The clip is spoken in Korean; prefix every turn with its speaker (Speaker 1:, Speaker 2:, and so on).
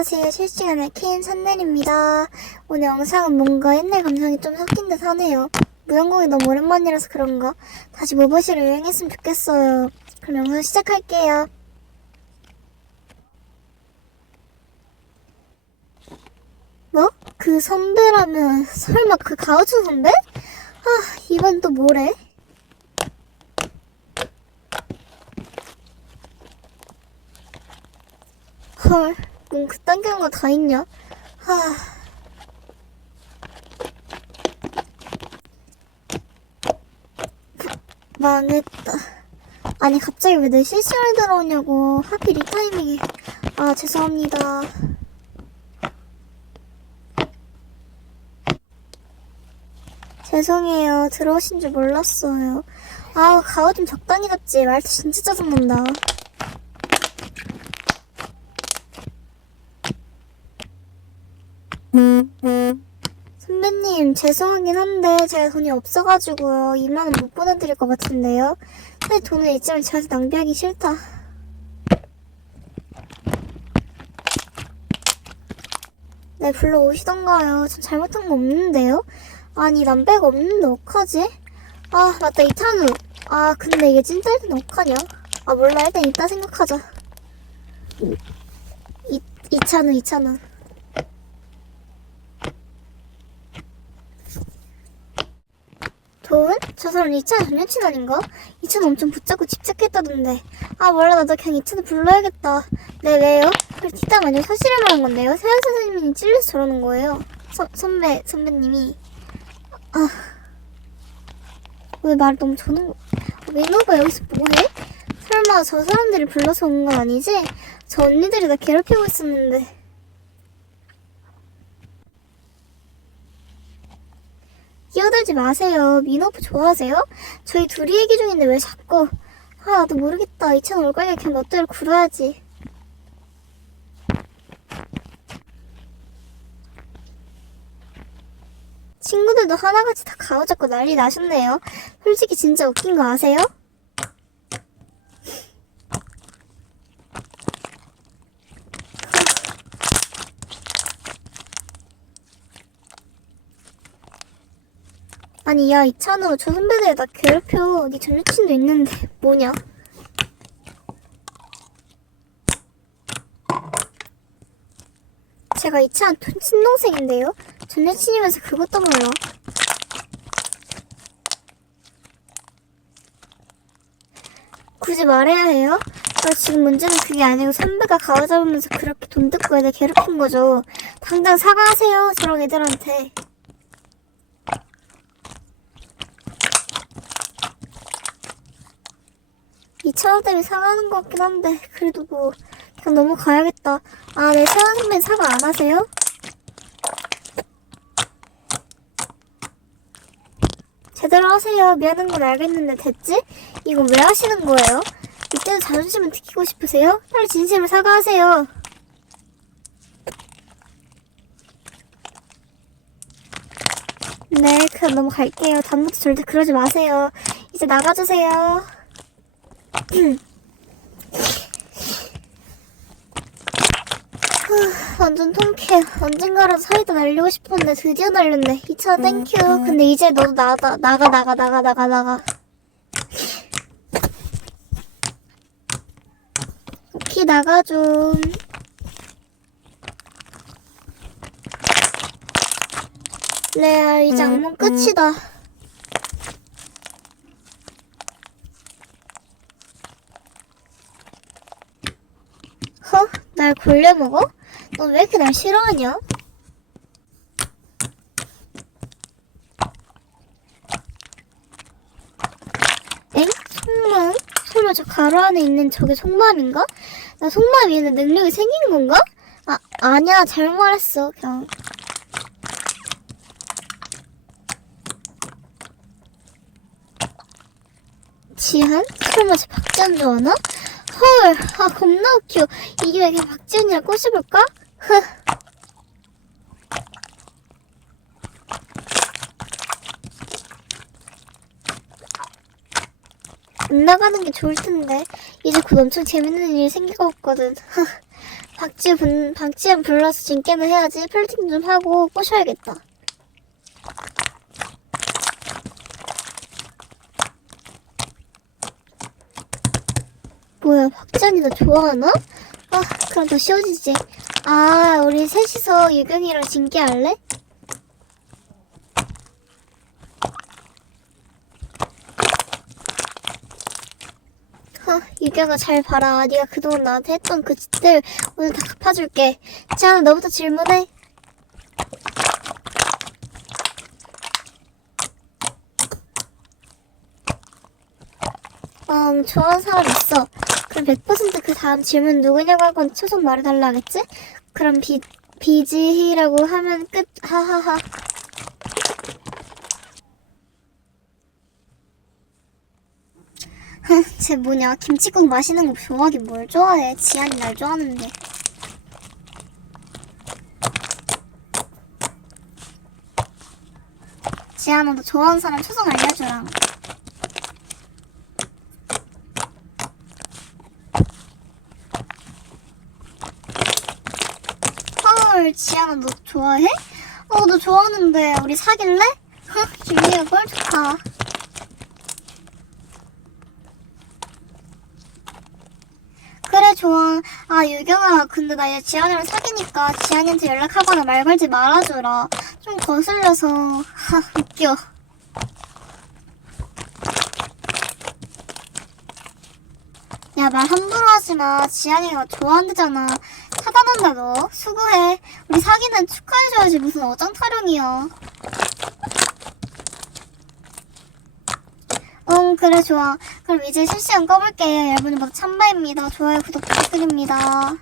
Speaker 1: 안녕하세요. 실시간의 케인 산넬입니다. 오늘 영상은 뭔가 옛날 감성이 좀 섞인 듯 하네요. 무용곡이 너무 오랜만이라서 그런가? 다시 모버시로 여행했으면 좋겠어요. 그럼 영상 시작할게요. 뭐? 그 선배라면 설마 그 가우츠 선배? 아, 이번 또 뭐래? 헐, 뭔 그딴 경우가 다 있냐? 하. 망했다. 아니, 갑자기 왜 내 실시간에 들어오냐고. 하필 이 타이밍에. 아, 죄송합니다. 죄송해요. 들어오신 줄 몰랐어요. 아우, 가오 좀 적당히 잡지. 말투 진짜 짜증난다. 선배님, 죄송하긴 한데 제가 돈이 없어가지고요. 2만원 못 보내드릴 것 같은데요. 근데 돈을 이쯤에 저한테 낭비하기 싫다. 네, 불러오시던가요. 전 잘못한 거 없는데요? 아니, 남배가 없는데 어떡하지? 아, 맞다, 이찬우. 아, 근데 이게 진짜일 땐 어떡하냐? 아, 몰라, 일단 이따 생각하자. 이, 이찬우, 이찬우. 돈? 저 사람 이찬 전 여친 아닌가? 이찬 엄청 붙잡고 집착했다던데. 아 몰라 나도 그냥 이찬을 불러야겠다. 네 왜요? 그걸 뒷담 아니고 사실을 말한 건데요. 세연 선생님이 찔려서 저러는 거예요. 서, 선배 선배님이. 아. 왜 말을 너무 저는 거... 아, 민호가 여기서 뭐해? 설마 저 사람들을 불러서 온 건 아니지? 저 언니들이 나 괴롭히고 있었는데. 끼어들지 마세요. 민호프 좋아하세요? 저희 둘이 얘기 중인데 왜 자꾸 아 나도 모르겠다. 이 채널 올거리 그냥 너대로 굴어야지. 친구들도 하나같이 다 가오잡고 난리 나셨네요. 솔직히 진짜 웃긴 거 아세요? 아니 야 이찬우 저 선배들 나 괴롭혀. 네 전 여친도 있는데. 뭐냐? 제가 이찬우 친동생인데요? 전 여친이면서 그것도 몰라 굳이 말해야 해요? 아, 지금 문제는 그게 아니고 선배가 가오 잡으면서 그렇게 돈 듣고 애들 괴롭힌 거죠. 당장 사과하세요 저런 애들한테 이 차원 때문에 사과하는 것 같긴 한데 그래도 뭐 그냥 넘어가야겠다 아네 세원 선배님 사과 안 하세요? 제대로 하세요 미안한 건 알겠는데 됐지? 이거 왜 하시는 거예요? 이때도 자존심을 지키고 싶으세요? 빨리 진심을 사과하세요 네 그럼 넘어갈게요 다음부터 절대 그러지 마세요 이제 나가주세요 하, 완전 통쾌해. 언젠가라도 사이다 날리고 싶었는데 드디어 날렸네. 2차 땡큐. 근데 이제 너도 나가, 나가, 나가, 나가, 나가, 나가. 오케이, 나가 좀. 레알, 이제 악몽 끝이다. 날 골려먹어? 넌왜 이렇게 날 싫어하냐? 엥? 속마음? 설마 저 가로 안에 있는 저게 속마음인가? 나 속마음 위에는 능력이 생긴 건가? 아, 아니야. 잘못 말했어. 그냥. 지한? 설마 저 박지현 좋아하나? 헐, 아 겁나 웃겨. 이게 왜 그냥 박지훈이랑 꼬셔볼까? 흐. 안 나가는 게 좋을 텐데. 이제 곧 엄청 재밌는 일이 생길 것 같거든. 박지우 분, 박지우 불러서 진게는 해야지. 플리팅 좀 하고 꼬셔야겠다. 뭐야, 박지현이 너 좋아하나? 아, 그럼 더 쉬워지지. 아, 우리 셋이서 유경이랑 진게 할래? 아, 유경아 잘 봐라. 네가 그동안 나한테 했던 그 짓들 오늘 다 갚아줄게. 자, 너부터 질문해. 음, 좋아하는 사람 있어. 그럼 100%그 다음 질문 누구냐고 할건 초성 말해달라 하겠지? 그럼 비, 비지희라고 하면 끝. 하하하. 흥, 쟤 뭐냐. 김치국 마시는 거 좋아하긴 뭘 좋아해. 지안이 날 좋아하는데. 지안아, 너 좋아하는 사람 초성 알려주라. 헐, 지안아, 너 좋아해? 어, 너 좋아하는데, 우리 사귈래? 흥, 준이가 꼴 좋다. 그래, 좋아. 아, 유경아, 근데 나 이제 지안이랑 사귀니까 지안이한테 연락하거나 말 걸지 말아주라. 좀 거슬려서, 하, 웃겨. 야, 말 함부로 하지 마. 지안이가 좋아한다잖아. 차단한다, 너. 수고해. 우리 사귀는 축하해줘야지. 무슨 어장 타령이야. 응, 그래, 좋아. 그럼 이제 실시간 꺼볼게요. 여러분 모두 참바입니다. 좋아요, 구독 부탁드립니다.